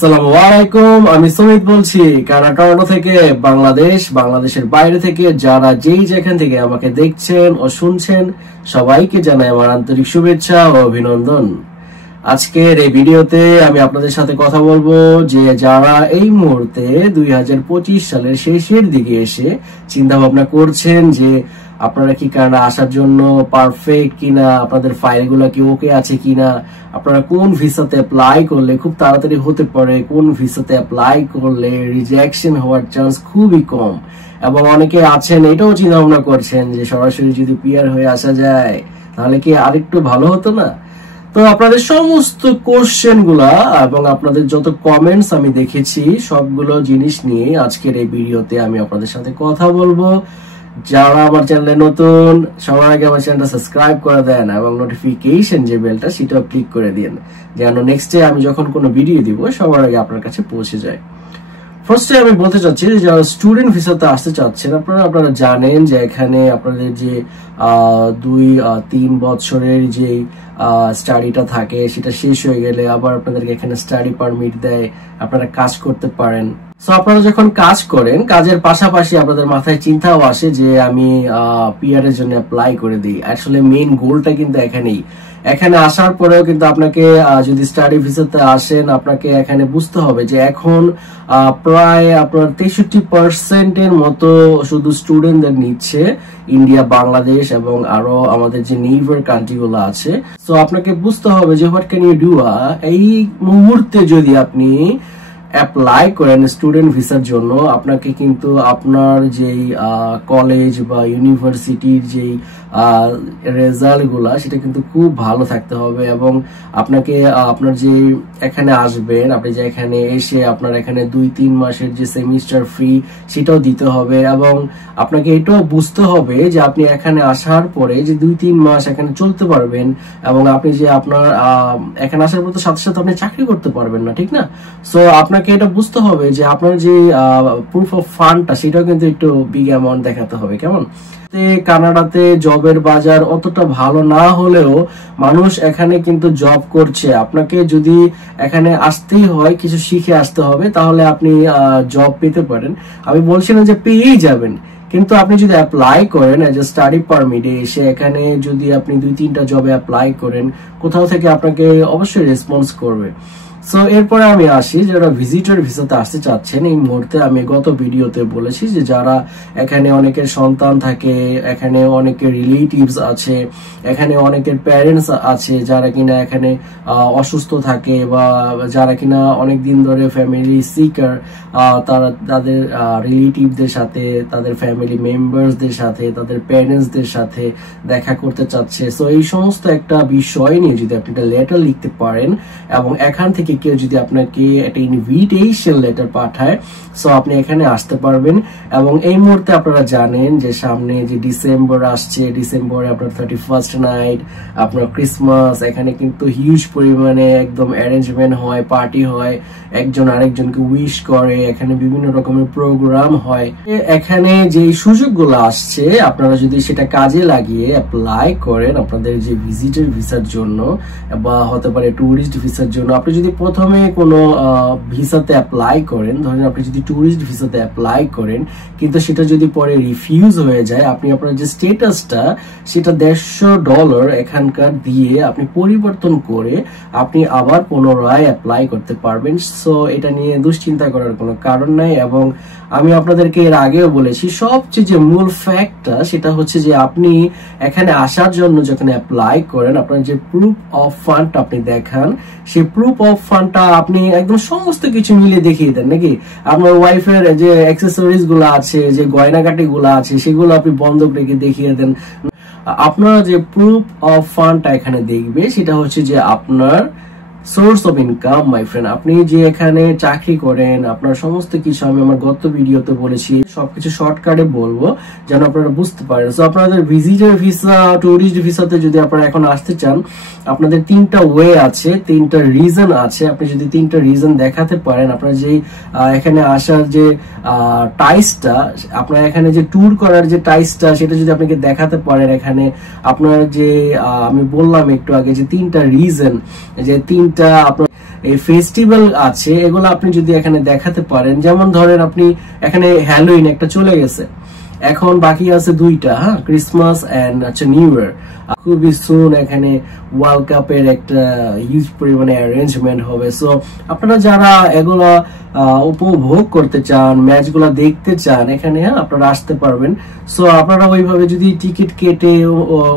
আসসালামু আলাইকুম, আমি সুমিত বলছি টরন্টো থেকে। বাংলাদেশের বাইরে থেকে যারা যেখান থেকে আমাকে দেখছেন ও শুনছেন সবাইকে জানাই আমার আন্তরিক শুভেচ্ছা ও অভিনন্দন। আজকের এই ভিডিওতে আমি আপনাদের সাথে কথা বলবো যে যারা এই মুহূর্তে 2025 সালের শেষের দিকে এসে চিন্তা ভাবনা করছেন যে আপনারা কি কানাডা আসার জন্য পারফেক্ট কিনা, আপনাদের ফাইলগুলো কি ওকে আছে কিনা, আপনারা কোন ভিসাতে অ্যাপ্লাই করলে খুব তাড়াতাড়ি হতে পারে, কোন ভিসাতে অ্যাপ্লাই করলে রিজেকশন হওয়ার চান্স খুবই কম, এবং অনেকে আছেন এটাও চিন্তা ভাবনা করছেন যে সরাসরি যদি পিআর হয়ে আসা যায় তাহলে কি আরেকটু ভালো হতো না। তো আপনাদের সমস্ত কোশ্চেন গুলা এবং আপনাদের যত কমেন্টস আমি দেখেছি সবগুলো জিনিস নিয়ে আজকের এই ভিডিওতে আমি আপনাদের সাথে কথা বলবো। যারা আমার চ্যানেলে নতুন সবার আগে আমার চ্যানেলটা সাবস্ক্রাইব করে দেন এবং নোটিফিকেশন যে বেলটা সেটাও ক্লিক করে দিন, যেন নেক্সটে আমি যখন কোনো ভিডিও দিব সবার আগে আপনার কাছে পৌঁছে যায়। ফার্স্টে আমি বলতে চাচ্ছি যে যারা স্টুডেন্ট ভিসাতে আসতে চাচ্ছেন আপনারা জানেন যে এখানে আপনাদের যে 2-3 বছরের যে স্টাডিটা থাকে সেটা শেষ হয়ে গেলে আবার আপনাদেরকে এখানে স্টাডি পারমিট দেয়, আপনারা কাজ করতে পারেন। সো আপনারা যখন কাজ করেন কাজের পাশাপাশি আপনাদের মাথায় চিন্তাও আসে যে আমি পিআর এর জন্য অ্যাপ্লাই করে দিই। আসলে মেইন গোলটা কিন্তু এখানেই। এখানে আসার পরেও কিন্তু আপনাকে যদি স্টাডি ভিসাতে আসেন আপনাকে এখানে বুঝতে হবে যে এখন প্রায় আপনার 63% এর মতো শুধু স্টুডেন্টদের নিচ্ছে ইন্ডিয়া, বাংলাদেশ এবং আরো আমাদের যে নেইবার কান্ট্রি গুলো আছে। সো আপনাকে বুঝতে হবে যে হোয়াট ক্যান ইউ ডু। এই মুহূর্তে যদি আপনি অ্যাপ্লাই করেন স্টুডেন্ট ভিসার জন্য আপনাকে কিন্তু আপনার যেই কলেজ বা ইউনিভার্সিটির যেই রেজাল্ট গুলা সেটা কিন্তু খুব ভালো থাকতে হবে, এবং আপনাকে আপনার যে এখানে আসবেন আপনি যে এখানে এসে আপনার এখানে 2-3 মাসের যে সেমিস্টার ফ্রি সেটাও দিতে হবে, এবং আপনাকে এটাও বুঝতে হবে যে আপনি এখানে আসার পরে যে 2-3 মাস এখানে চলতে পারবেন, এবং আপনি যে আপনার এখানে আসার পর তো সাথে সাথে আপনি চাকরি করতে পারবেন না, ঠিক না? সো আপনাকে এটা বুঝতে হবে যে আপনার যে প্রুফ অফ ফান্ডটা সেটাও কিন্তু একটু বিগ অ্যামাউন্ট দেখাতে হবে। কেমন কানাডাতে জবের বাজার অতটা ভালো না হলেও মানুষ এখানে কিন্তু জব করছে। আপনাকে যদি এখানে আসতেই হয় কিছু শিখে আসতে হবে তাহলে আপনি জব পেতে পারেন। আমি বলছি না যে পেয়েই যাবেন, কিন্তু আপনি যদি অ্যাপ্লাই করেন এজ এ স্টাডি পারমিটে এসে এখানে যদি আপনি 2-3টা জবে অ্যাপ্লাই করেন কোথাও থেকে আপনাকে অবশ্যই রেসপন্স করবে। সো এরপরে আমি আসি যারা ভিজিটর ভিসাতে আসতে চাচ্ছেন। এই মুহূর্তে আমি গত ভিডিওতে বলেছি যে যারা এখানে অনেকের সন্তান থাকে, এখানে অনেকের রিলেটিভস আছে, এখানে অনেকের প্যারেন্টস আছে যারা কিনা এখানে অসুস্থ থাকে বা যারা কিনা অনেক দিন ধরে ফ্যামিলি সিকার, তারা তাদের রিলেটিভদের সাথে, তাদের ফ্যামিলি মেম্বার্সদের সাথে, তাদের প্যারেন্টসদের সাথে দেখা করতে চাচ্ছে। সো এই সমস্ত একটা বিষয় নিয়ে যদি আপনি একটা লেটার লিখতে পারেন এবং এখান থেকে কেউ যদি আপনাকে একটা ইনভিটেশন লেটার পাঠায় সো আপনি এখানে আসতে পারবেন। এবং এই মুহূর্তে আপনারা জানেন যে সামনে যে ডিসেম্বর আসছে, ডিসেম্বরে আপনার 31st নাইট, আপনার ক্রিসমাস, এখানে কিন্তু হিউজ পরিমাণে একদম অ্যারেঞ্জমেন্ট হয়, পার্টি হয়, একজন আরেকজনকে উইশ করে, এখানে বিভিন্ন রকমের প্রোগ্রাম হয়। এখানে যে সুযোগগুলো আসছে আপনারা যদি সেটা কাজে লাগিয়ে অ্যাপ্লাই করেন আপনাদের যে ভিজিটর ভিসার জন্য বা হতে পারে ট্যুরিস্ট ভিসার জন্য, আপনি যদি প্রথমে কোনো ভিসাতে অ্যাপ্লাই করেন, ধরেন আপনি যদি ট্যুরিস্ট ভিসাতে অ্যাপ্লাই করেন কিন্তু সেটা যদি পরে রিফিউজ হয়ে যায়, আপনি আপনার যে স্ট্যাটাসটা সেটা $150 এখানকার দিয়ে আপনি পরিবর্তন করে আপনি আবার পুনরায় অ্যাপ্লাই করতে পারবেন। সো এটা নিয়ে দুশ্চিন্তা করার কোনো কারণ নাই। এবং আমি আপনাদেরকে এর আগেও বলেছি সবচেয়ে যে মূল ফ্যাক্টটা সেটা হচ্ছে যে আপনি এখানে আসার জন্য যখন অ্যাপ্লাই করেন আপনার যে প্রুফ অফ ফান্ড আপনি দেখান, সেই প্রুফ অফ ফান্ডটা আপনি একদম সমস্ত কিছু মিলে দেখিয়ে দেন, নাকি আপনার ওয়াইফের যে অ্যাক্সেসরিজ গুলো আছে, যে গয়নাকাটি গুলো আছে সেগুলো আপনি বন্ধক রেখে দেখিয়ে দেন। আপনার যে প্রুফ অফ ফান্ডটা এখানে দেখবে সেটা হচ্ছে যে আপনার source of income my friend. আপনি যে এখানে চাকরি করেন আপনার সমস্ত কিছু আমি আমার গত ভিডিওতে বলেছি, সবকিছু শর্টকাটে বলবো যেন আপনারা বুঝতে পারেন। সো আপনাদের ভিজিটর ভিসা, টুরিস্ট ভিসাতে যদি আপনারা এখন আসতে চান আপনাদের 3টা ওয়ে আছে, 3টা রিজন আছে। আপনি যদি 3টা রিজন দেখাতে পারেন আপনার যে এখানে আসার যে টাইসটা, আপনার এখানে যে ট্যুর করার যে টাইসটা সেটা যদি আপনাকে দেখাতে পারেন, এখানে আপনার যে আমি বললাম একটু আগে যে 3টা রিজন, যে 3টা আপনার এই ফেস্টিভ্যাল আছে এগুলো আপনি যদি এখানে দেখাতে পারেন, যেমন ধরেন আপনি এখানে হ্যালোইন একটা চলে গেছে, এখন বাকি আছে দুইটা, হ্যাঁ, ক্রিসমাস এন্ড নিউ ইয়ার। খুবই সুন এখানে ওয়ার্ল্ড কাপের একটা হিউজ পরিমাণে অ্যারেঞ্জমেন্ট হবে। সো আপনারা যারা এগুলা উপভোগ করতে চান, ম্যাচগুলা দেখতে চান, এখানে আপনারা আসতে পারবেন। সো আপনারা ওইভাবে যদি টিকিট কেটে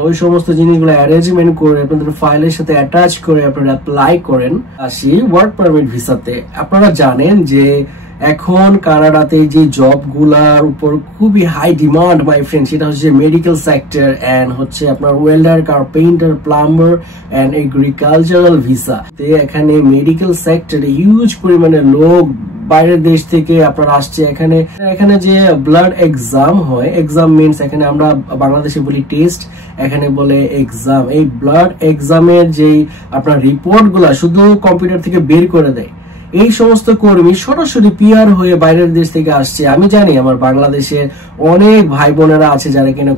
ওই সমস্ত জিনিসগুলো অ্যারেঞ্জমেন্ট করে আপনাদের ফাইলের সাথে অ্যাটাচ করে আপনারা অ্যাপ্লাই করেন। আসি ওয়ার্ক পারমিট ভিসাতে। আপনারা জানেন যে এখন কানাডাতে যে জবগুলার উপর খুবই হাই ডিমান্ড মাই ফ্রেন্ড, সেটা হচ্ছে মেডিকেল সেক্টর এন্ড হচ্ছে আপনার welder, carpenter, plumber and agricultural visa. এখানে মেডিকেল সেক্টরে হিউজ পরিমাণে লোক বাইরের দেশ থেকে আপনারা আসছে। এখানে যে ব্লাড এক্সাম হয়, এক্সাম মিনস এখানে আমরা বাংলাদেশে বলি টেস্ট, এখানে বলে এক্সাম। এই ব্লাড এক্সামের যে আপনার রিপোর্ট গুলা শুধু কম্পিউটার থেকে বের করে দেয়। এই সমস্ত কর্মী সরাসরি পিআর হয়ে বাইরের দেশ থেকে আসছে। আমি জানি আমার বাংলাদেশের অনেক ভাই বোনেরা আছে যারা কিনা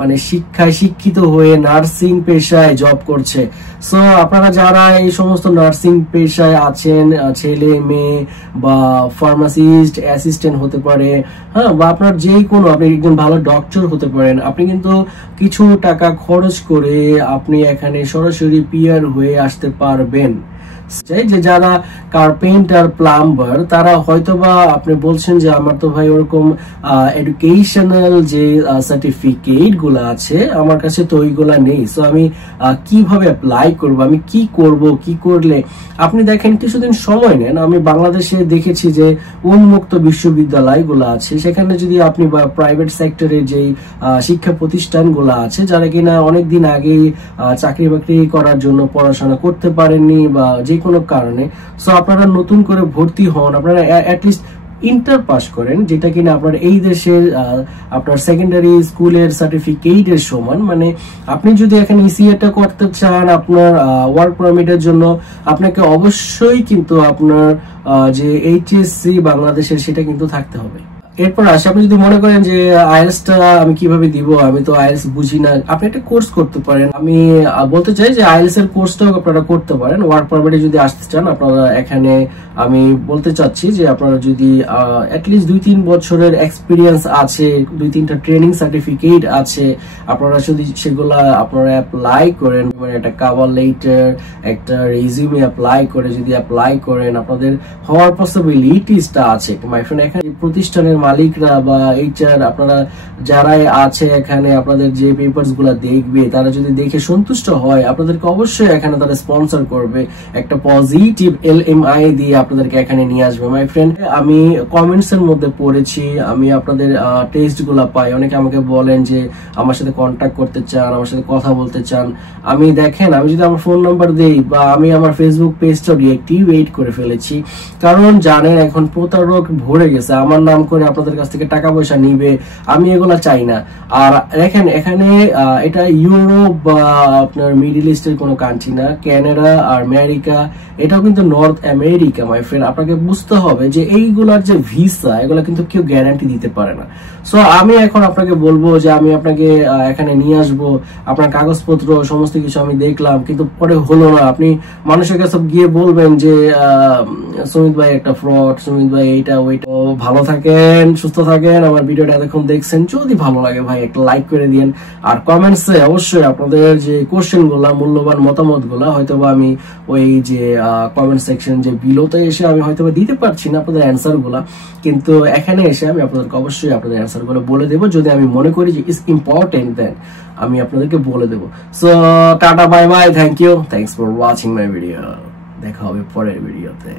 মানে শিক্ষায় শিক্ষিত হয়ে নার্সিং পেশায় জব করছে। সো আপনারা যারা এই সমস্ত নার্সিং পেশায় আছেন, ছেলে মেয়ে বা ফার্মাসিস্ট, অ্যাসিস্ট্যান্ট হতে পারে, হ্যাঁ, বা আপনার যে কোনো, আপনি একজন ভালো ডক্টর হতে পারেন, আপনি কিন্তু কিছু টাকা খরচ করে আপনি এখানে সরাসরি পিআর হয়ে আসতে পারবেন। যে যারা কার্পেন্টার, প্লাম্বার, তারা হয়তোবা আপনি বলছেন যে আমার তো ভাই ওরকম এডুকেশনাল যে সার্টিফিকেট গুলো আছে আমার কাছে তো ওইগুলা নেই। সো আমি কিভাবে অ্যাপ্লাই করব, আমি কি করব, কি করলে? আপনি দেখেন কিছুদিন সময় নেন। আমি বাংলাদেশে দেখেছি যে উন্মুক্ত বিশ্ববিদ্যালয়গুলো আছে, সেখানে যদি আপনি বা প্রাইভেট সেক্টরে যে শিক্ষা প্রতিষ্ঠানগুলো আছে যারা কিনা অনেকদিন আগেই চাকরি বাকরি করার জন্য পড়াশোনা করতে পারেননি বা যে কোনো কারণে, সো আপনারা নতুন করে ভর্তি হন, আপনারা অ্যাটলিস্ট ইন্টার পাস করেন, যেটা কিনা আপনার এই দেশের আপনার সেকেন্ডারি স্কুলের সার্টিফিকেটের সমান। মানে আপনি যদি এখানে ইসিএটা করতে চান আপনার ওয়ার্ক পারমিটের জন্য, আপনাকে অবশ্যই কিন্তু আপনার যে এইচএসসি বাংলাদেশের সেটা কিন্তু থাকতে হবে। এরপর আসে, আপনি যদি মনে করেন যে আইএলটিএসটা আমি কিভাবে দিব, আমি তো আইএলটিএস বুঝি না, আপনি একটা কোর্স করতে পারেন। আমি বলতে চাই যে আইএলটিএস এর কোর্সটাও আপনারা করতে পারেন ওয়ার্ক পারমিটে যদি আসতে চান। আপনারা এখানে আমি বলতে চাচ্ছি যে আপনারা যদি অ্যাটলিস্ট 2-3 বছরের এক্সপিরিয়েন্স আছে, 2-3টা ট্রেনিং সার্টিফিকেট আছে, আপনারা যদি সেগুলা আপনারা অ্যাপ্লাই করেন, মানে একটা কভার লেটার, একটা রেজিউমে অ্যাপ্লাই করে যদি অ্যাপ্লাই করেন, আপনাদের হওয়ার পসিবিলিটিসটা আছে মাই ফ্রেন্ড। এখানে প্রতিষ্ঠানের মালিকরা বা এইচআর আপনারা যারাই আছে এখানে আপনাদের যে পেপারস গুলা দেখবে, তারা যদি দেখে সন্তুষ্ট হয় আপনাদেরকে অবশ্যই এখানে তারা স্পন্সর করবে, একটা পজিটিভ এলএমআই দিয়ে আপনাদেরকে এখানে নিয়ে আসবে মাই ফ্রেন্ড। আমি কমেন্টস এর মধ্যে পড়েছি, আমি আপনাদের টেস্ট গুলা পাই, অনেকে আমাকে বলেন যে আমার সাথে কন্ট্যাক্ট করতে চান, আমার সাথে কথা বলতে চান। আমি দেখেন, আমি যদি আমার ফোন নাম্বার দেই বা আমি আমার ফেসবুক পেজটা ডিঅ্যাক্টিভেট করে ফেলেছি, কারণ জানেন এখন প্রতারক ভরে গেছে, আমার নাম করে আপনাদের কাছ থেকে টাকা পয়সা নিবে, আমি এগুলা চাই না। আর দেখেন এখানে এটা ইউরোপ বা আপনার মিডল ইস্টের কোনো কান্ট্রি না, কানাডা আর আমেরিকা, এটাও কিন্তু নর্থ আমেরিকা মাই ফ্রেন্ড। আপনাকে বুঝতে হবে যে এইগুলার যে ভিসা, এগুলা কিন্তু কেউ গ্যারান্টি দিতে পারে না। সো আমি এখন আপনাকে বলবো যে আমি আপনাকে এখানে নিয়ে আসবো, আপনার কাগজপত্র সমস্ত কিছু আমি দেখলাম, কিন্তু পরে হলো না। আপনি মানুষের কাছে গিয়ে বলবেন যে সুমিত ভাই একটা ফ্রড, সুমিত ভাই এইটা ওইটা। ভালো থাকেন, সুস্থ থাকেন। আমার ভিডিওটা এতক্ষণ দেখছেন, যদি ভালো লাগে ভাই একটা লাইক করে দিন, আর কমেন্টসে অবশ্যই আপনাদের যে কোশ্চেন গুলা, মূল্যবান মতামত গুলা হয়তোবা আমি ওই যে কমেন্ট সেকশন যে বিলোতে এসে আমি হয়তোবা দিতে পারছি না আপনাদের অ্যান্সার গুলা, কিন্তু এখানে এসে আমি আপনাদেরকে অবশ্যই আপনাদের অ্যান্সার গুলো বলে দেবো। যদি আমি মনে করি যে ইটস ইম্পর্টেন্ট, দেন আমি আপনাদেরকে বলে দেবো। So tata, bye bye, thank you, thanks for watching my video. দেখা হবে পরের ভিডিওতে।